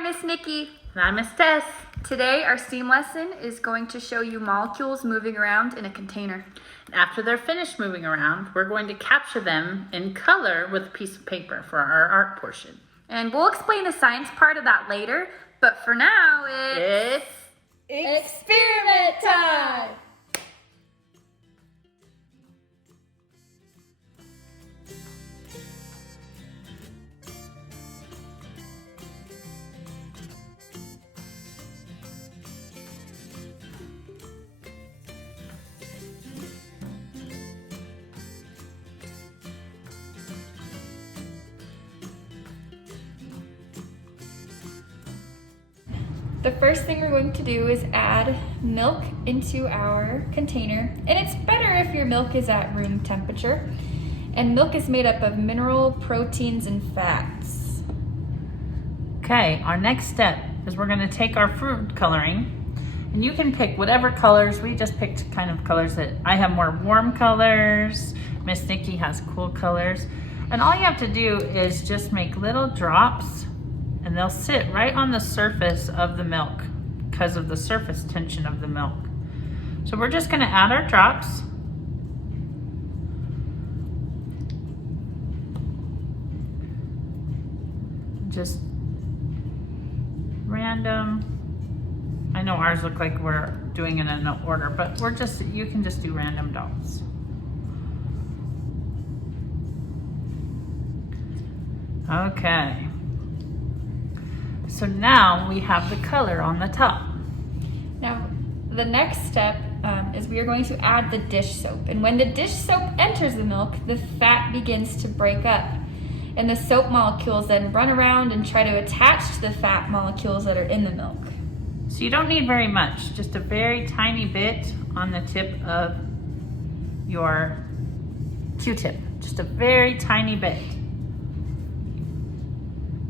I'm Miss Nikki. And I'm Miss Tess. Today our STEAM lesson is going to show you molecules moving around in a container. After they're finished moving around, we're going to capture them in color with a piece of paper for our art portion. And we'll explain the science part of that later, but for now It's experiment time! The first thing we're going to do is add milk into our container. And it's better if your milk is at room temperature. And milk is made up of mineral, proteins, and fats. Okay, our next step is we're going to take our food coloring, and you can pick whatever colors. We just picked kind of colors that I have more warm colors. Miss Nikki has cool colors. And all you have to do is just make little drops, and they'll sit right on the surface of the milk because of the surface tension of the milk. So we're just going to add our drops. Just random. I know ours look like we're doing it in an order, but you can just do random dots. Okay. So now we have the color on the top. Now, the next step is we are going to add the dish soap. And when the dish soap enters the milk, the fat begins to break up. And the soap molecules then run around and try to attach to the fat molecules that are in the milk. So you don't need very much, just a very tiny bit on the tip of your Q-tip, just a very tiny bit.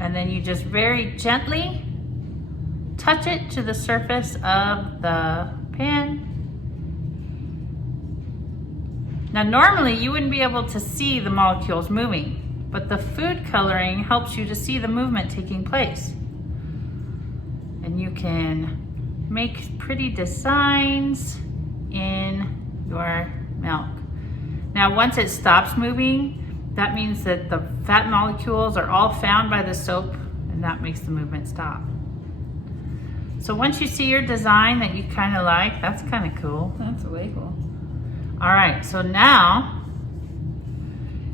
And then you just very gently touch it to the surface of the pan. Now normally you wouldn't be able to see the molecules moving, but the food coloring helps you to see the movement taking place. And you can make pretty designs in your milk. Now once it stops moving, that means that the fat molecules are all found by the soap, and that makes the movement stop. So once you see your design that you kind of like, that's kind of cool. That's way cool. All right, so now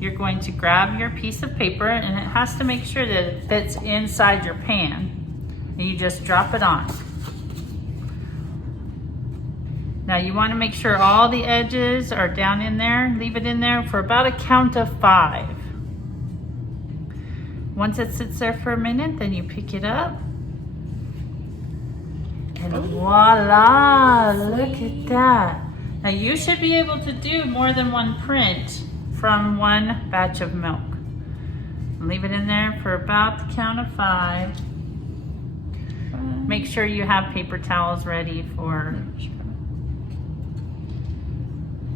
you're going to grab your piece of paper, and it has to make sure that it fits inside your pan, and you just drop it on. Now you want to make sure all the edges are down in there. Leave it in there for about a count of 5. Once it sits there for a minute, then you pick it up. And voila, look at that. Now you should be able to do more than one print from one batch of milk. Leave it in there for about the count of 5. Make sure you have paper towels ready for...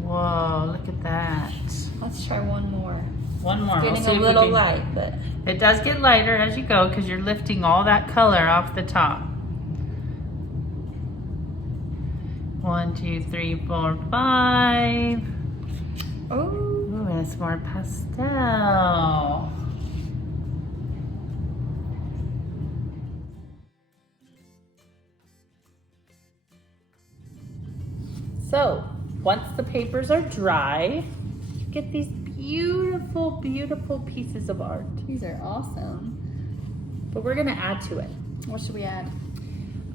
Whoa, look at that. Let's try one more. One more. It's getting a little light, but... It does get lighter as you go because you're lifting all that color off the top. 1, 2, 3, 4, 5. Oh, It's more pastel. So, once the papers are dry, you get these beautiful, beautiful pieces of art. these are awesome. But we're gonna add to it. What should we add?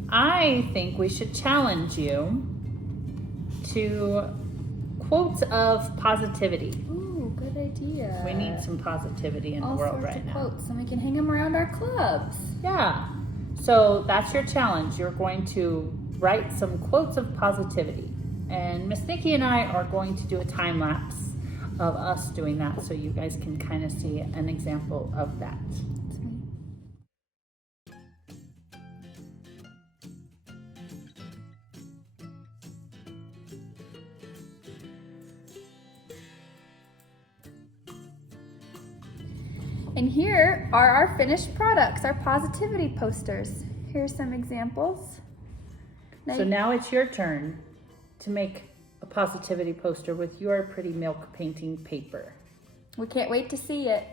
I think we should challenge you to quotes of positivity. Ooh, good idea. We need some positivity in the world right now. Quotes, and we can hang them around our clubs. Yeah. So that's your challenge. You're going to write some quotes of positivity. And Miss Nikki and I are going to do a time lapse of us doing that so you guys can kind of see an example of that. And here are our finished products, our positivity posters. Here's some examples. So now it's your turn to make a positivity poster with your pretty milk painting paper. We can't wait to see it.